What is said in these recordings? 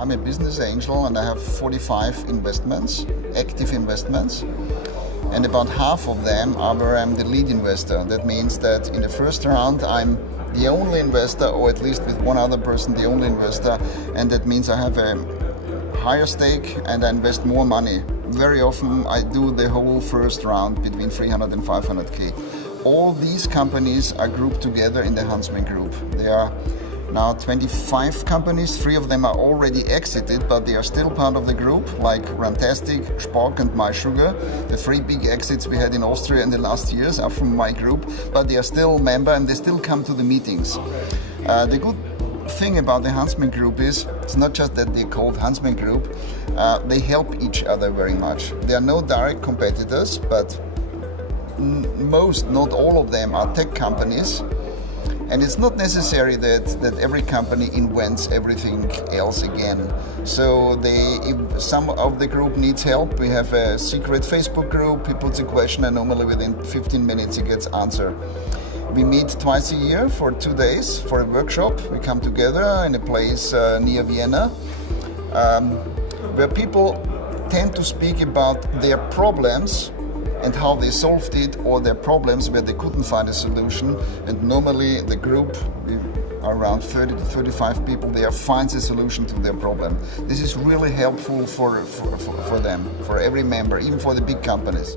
I'm a business angel and I have 45 investments, active investments. And about half of them are where I'm the lead investor. That means that in the first round I'm the only investor, or at least with one other person the only investor, and that means I have a higher stake and I invest more money. Very often I do the whole first round between 300 and 500k. All these companies are grouped together in the Hansmen Group. There are now 25 companies, 3 of them are already exited, but they are still part of the group, like Rantastic, Spock and My Sugar. The 3 big exits we had in Austria in the last years are from my group, but they are still member and they still come to the meetings. The good thing about the Hansmen Group is, it's not just that they're called Hansmen Group, they help each other very much. There are no direct competitors, but most, not all of them are tech companies. And it's not necessary that every company invents everything else again. So if some of the group needs help, we have a secret Facebook group. He puts a question and normally within 15 minutes he gets answer. We meet twice a year for 2 days for a workshop. We come together in a place near Vienna, where people tend to speak about their problems and how they solved it, or their problems where they couldn't find a solution. And normally the group, we are around 30 to 35 people there, finds a solution to their problem. This is really helpful for them, for every member, even for the big companies.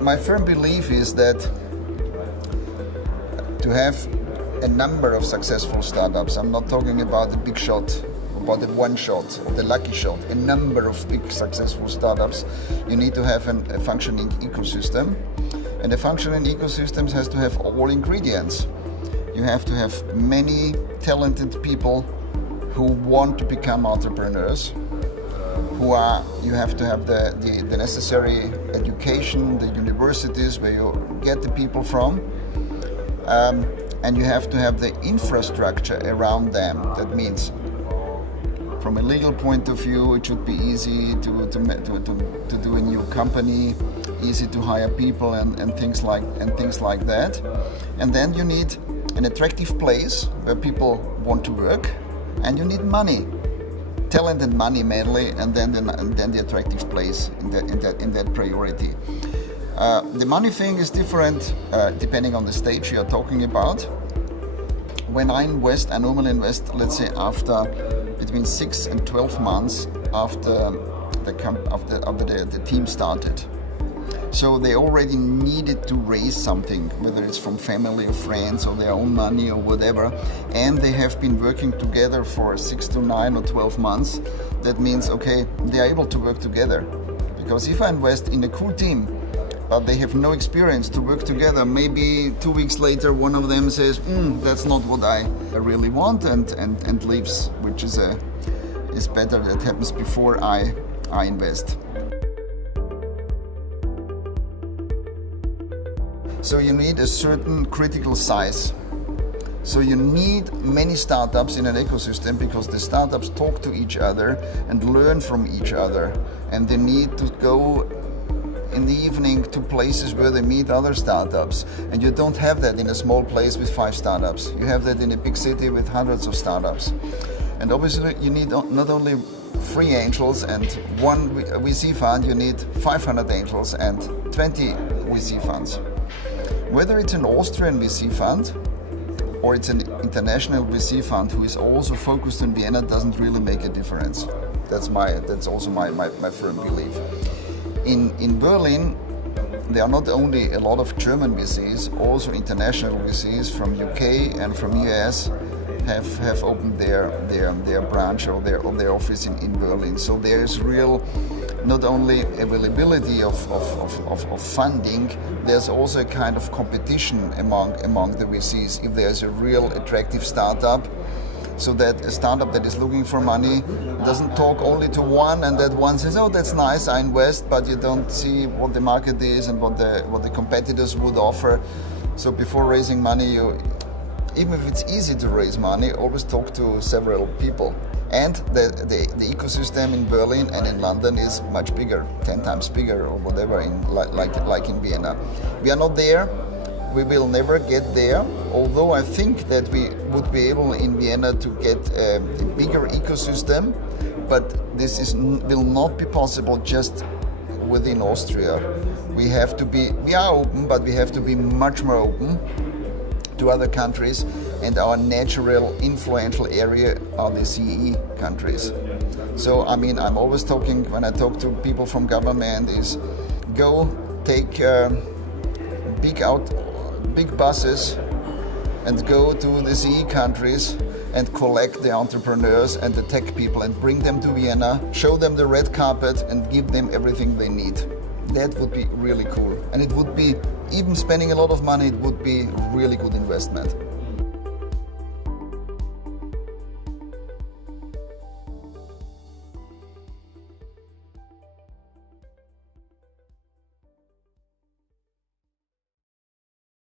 My firm belief is that to have a number of successful startups, I'm not talking about the big shot, about the one shot, or the lucky shot, a number of big successful startups, you need to have a functioning ecosystem. And a functioning ecosystem has to have all ingredients. You have to have many talented people who want to become entrepreneurs, you have to have the necessary education, the universities where you get the people from, and you have to have the infrastructure around them. That means, from a legal point of view, it should be easy to do a new company, easy to hire people and things like that. And then you need an attractive place where people want to work, and you need money, talent and money mainly, and then the attractive place in that priority. The money thing is different depending on the stage you are talking about. When I invest, I normally invest, let's say, after between 6 and 12 months after the team started. So they already needed to raise something, whether it's from family or friends or their own money or whatever, and they have been working together for 6 to 9 or 12 months. That means, okay, they are able to work together. Because if I invest in a cool team, but they have no experience to work together, maybe 2 weeks later one of them says, that's not what I really want, and leaves, which is better. That happens before I invest. So you need a certain critical size. So you need many startups in an ecosystem, because the startups talk to each other and learn from each other, and they need to go in the evening to places where they meet other startups. And you don't have that in a small place with 5 startups. You have that in a big city with hundreds of startups. And obviously you need not only 3 angels and 1 VC fund, you need 500 angels and 20 VC funds. Whether it's an Austrian VC fund or it's an international VC fund who is also focused in Vienna, doesn't really make a difference. That's also my firm belief. In Berlin, there are not only a lot of German VCs, also international VCs from UK and from US have opened their branch or their office in Berlin. So there is real, not only availability of funding, there's also a kind of competition among the VCs. If there's a real attractive startup, so that a startup that is looking for money doesn't talk only to one, and that one says, oh, that's nice, I invest, but you don't see what the market is and what the competitors would offer. So before raising money, even if it's easy to raise money, always talk to several people. And the ecosystem in Berlin and in London is much bigger, 10 times bigger or whatever, like in Vienna. We are not there. We will never get there, although I think that we would be able in Vienna to get a bigger ecosystem, but will not be possible just within Austria. We are open, but we have to be much more open to other countries, and our natural influential area are the CE countries. So I mean, I'm always talking, when I talk to people from government, is go take big buses and go to the CE countries and collect the entrepreneurs and the tech people and bring them to Vienna, show them the red carpet and give them everything they need. That would be really cool. And it would be, even spending a lot of money, it would be really good investment.